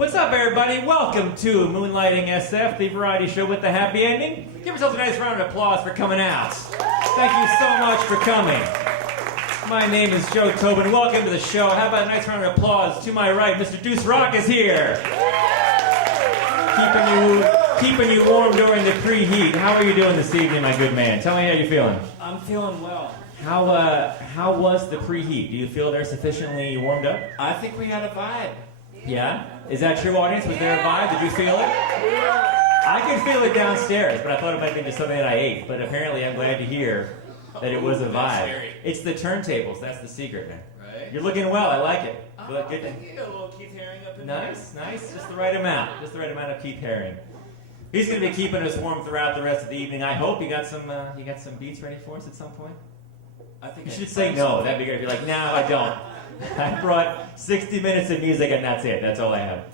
What's up, everybody? Welcome to Moonlighting SF, the variety show with the happy ending. Give yourselves a nice round of applause for coming out. Thank you so much for coming. My name is Joe Tobin. Welcome to the show. How about a nice round of applause to my right? Mr. Deuce Rock is here. Keeping you warm during the preheat. How are you doing this evening, my good man? Tell me how you're feeling. I'm feeling well. How was the preheat? Do you feel they're sufficiently warmed up? I think we had a vibe. Yeah? Is that true, audience? Was there a vibe? Did you feel it? I could feel it downstairs, but I thought it might be just something that I ate. But apparently I'm glad to hear that it was a vibe. It's the turntables. That's the secret, man. Right? You're looking well. I like it. You look good. I think you got a little Keith Haring up in Nice. Just the right amount. Just the right amount of Keith Haring. He's going to be keeping us warm throughout the rest of the evening. I hope you got some beats ready for us at some point. I think You should say no. That'd be great. If you're like, no, I don't. I brought 60 minutes of music and that's it. That's all I have.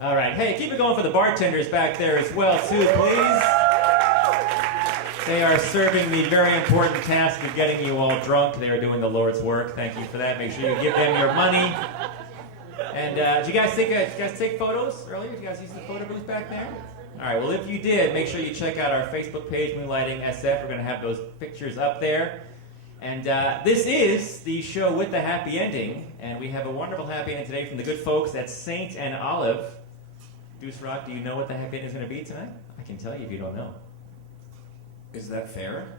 All right. Hey, keep it going for the bartenders back there as well, too, please. They are serving the very important task of getting you all drunk. They are doing the Lord's work. Thank you for that. Make sure you give them your money. And did you guys take photos earlier? Did you guys use the photo booth back there? All right. Well, if you did, make sure you check out our Facebook page, Moonlighting SF. We're going to have those pictures up there. And this is the show with the happy ending, and we have a wonderful happy ending today from the good folks at Saint and Olive. Deuce Rock, do you know what the happy ending is going to be tonight? I can tell you if you don't know. Is that fair?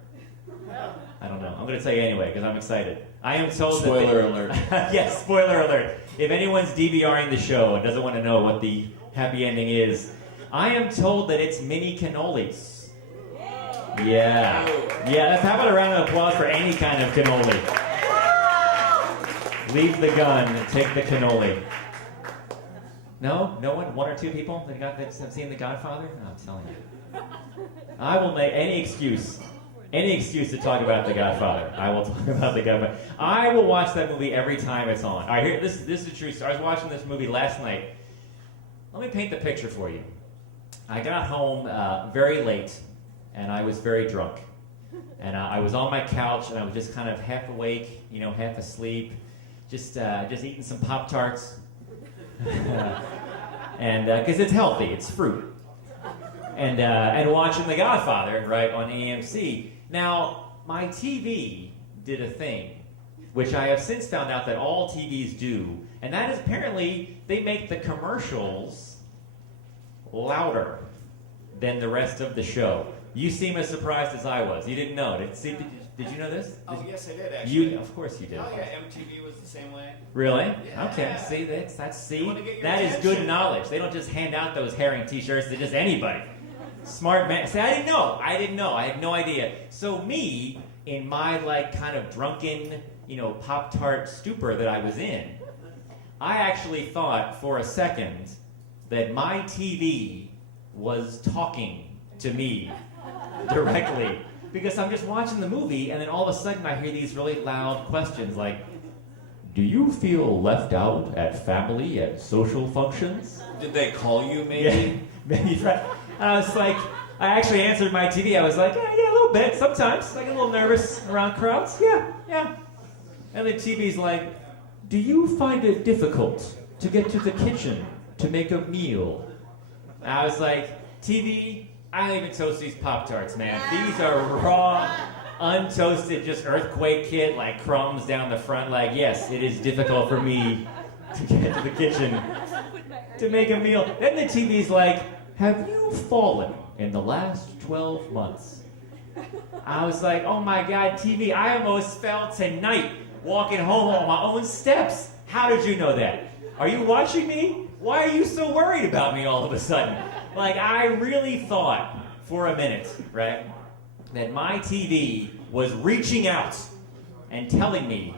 I don't know. I'm going to tell you anyway because I'm excited. I am told Spoiler alert. Yes, spoiler alert. If anyone's DVRing the show and doesn't want to know what the happy ending is, I am told that it's mini cannolis. Yeah. How about a round of applause for any kind of cannoli? Leave the gun, take the cannoli. No? No one? One or two people that have seen The Godfather? No, I'm telling you. I will make any excuse to talk about The Godfather. I will talk about The Godfather. I will watch that movie every time it's on. All right, here, this is a true story. I was watching this movie last night. Let me paint the picture for you. I got home very late. And I was very drunk. And I was on my couch, and I was just kind of half awake, half asleep, just eating some Pop-Tarts. And because it's healthy, it's fruit. And watching The Godfather, right, on AMC. Now, my TV did a thing, which I have since found out that all TVs do, and that is apparently they make the commercials louder than the rest of the show. You seem as surprised as I was. You didn't know. Did you know this? Yes, I did, actually. Of course you did. Oh, yeah, MTV was the same way. Really? Yeah. Okay, see, that is attention. good knowledge. They don't just hand out those herring t-shirts to just anybody. Smart man. See, I didn't know. I had no idea. So me, in my, kind of drunken, Pop-Tart stupor that I was in, I actually thought for a second that my TV was talking to me directly, because I'm just watching the movie, and then all of a sudden I hear these really loud questions like, do you feel left out at family and social functions? Did they call you, maybe? Yeah, maybe. Right. I was like, I actually answered my TV. I was like, yeah, a little bit, sometimes. I get a little nervous around crowds. Yeah. And the TV's like, do you find it difficult to get to the kitchen to make a meal? And I was like, TV, I don't even toast these Pop-Tarts, man. These are raw, untoasted, just earthquake kit, crumbs down the front. Yes, it is difficult for me to get to the kitchen to make a meal. Then the TV's like, have you fallen in the last 12 months? I was like, oh my God, TV, I almost fell tonight walking home on my own steps. How did you know that? Are you watching me? Why are you so worried about me all of a sudden? I really thought for a minute, right, that my TV was reaching out and telling me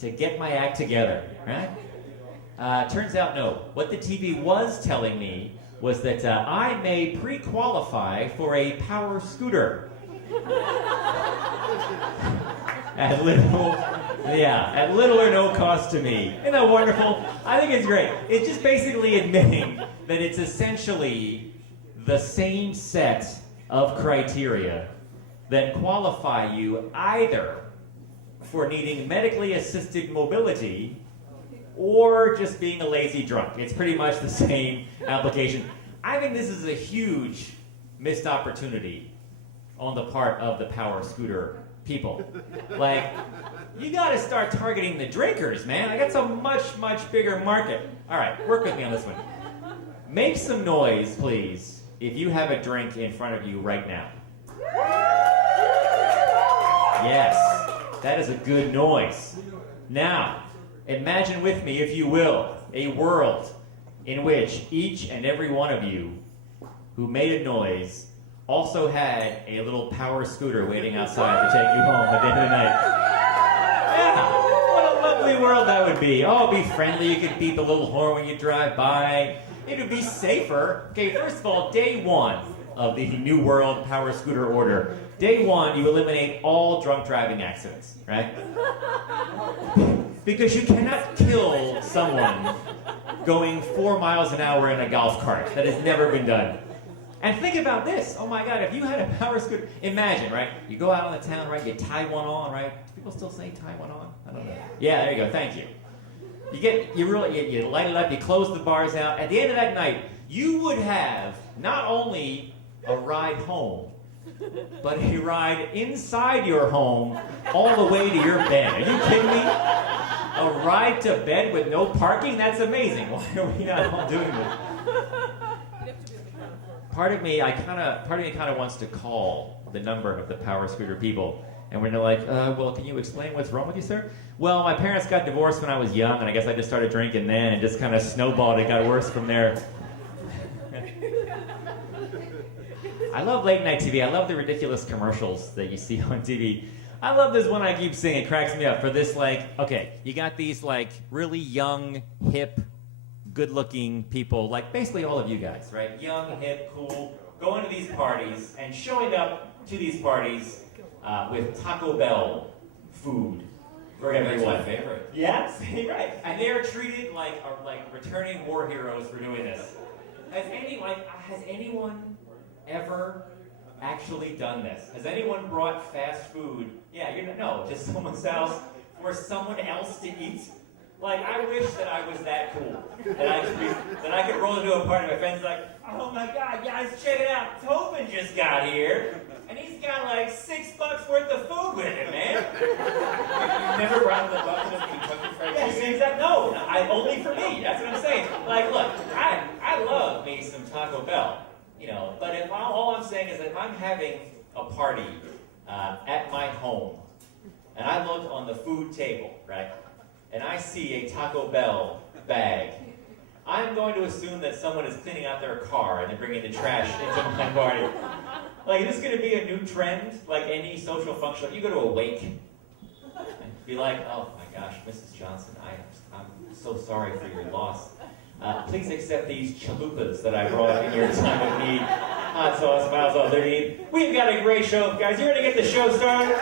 to get my act together, right? Turns out, no. What the TV was telling me was that I may pre-qualify for a power scooter. At little or no cost to me. Isn't that wonderful? I think it's great. It's just basically admitting that it's essentially the same set of criteria that qualify you either for needing medically assisted mobility or just being a lazy drunk. It's pretty much the same application. I think this is a huge missed opportunity on the part of the power scooter people. Like, you gotta start targeting the drinkers, man. Like, that's a much, much bigger market. All right, work with me on this one. Make some noise, please, if you have a drink in front of you right now. Yes, that is a good noise. Now, imagine with me, if you will, a world in which each and every one of you who made a noise also had a little power scooter waiting outside to take you home at the end of the night. Yeah, what a lovely world that would be. Oh, be friendly. You could beep a little horn when you drive by. It would be safer. Okay, first of all, day one of the New World Power Scooter Order. Day one, you eliminate all drunk driving accidents, right? Because you cannot kill someone going 4 miles an hour in a golf cart. That has never been done. And think about this. Oh my God, if you had a power scooter, imagine, right? You go out on the town, right? You tie one on, right? People still say tie one on? I don't know. Yeah, there you go. Thank you. You light it up, you close the bars out. At the end of that night, you would have not only a ride home, but a ride inside your home all the way to your bed. Are you kidding me? A ride to bed with no parking? That's amazing. Why are we not all doing this? Part of me kind of wants to call the number of the power scooter people, and we're like, well, can you explain what's wrong with you, sir? Well, my parents got divorced when I was young, and I guess I just started drinking then, and just kind of snowballed. It got worse from there. I love late night TV. I love the ridiculous commercials that you see on TV. I love this one I keep seeing. It cracks me up for this, like, okay, you got these, like, really young, hip, good-looking people, like basically all of you guys, right? Young, hip, cool, going to these parties and showing up to these parties with Taco Bell food for everyone. That's my favorite. Yeah, right. And they are treated like returning war heroes for doing this. Has anyone ever actually done this? Has anyone brought fast food? Yeah, no, just someone's house for someone else to eat. Like, I wish that I was that cool. That I could roll into a party. My friends like, oh my God, guys, check it out. Tobin just got here, and he's got like $6 worth of food with him, man. You've never brought the bucket of Kentucky Fried Yes, Chicken? exactly. No, only for me. That's what I'm saying. Like, look, I love me some Taco Bell, but all I'm saying is that if I'm having a party at my home, and I look on the food table, right? And I see a Taco Bell bag, I'm going to assume that someone is cleaning out their car and they're bringing the trash into my party. Like, is this going to be a new trend? Like any social function? You go to a wake and be like, oh my gosh, Mrs. Johannsen, I'm so sorry for your loss. Please accept these chalupas that I brought in your time of need. Hot sauce, mild sauce, 30. We've got a great show, guys. You ready to get the show started?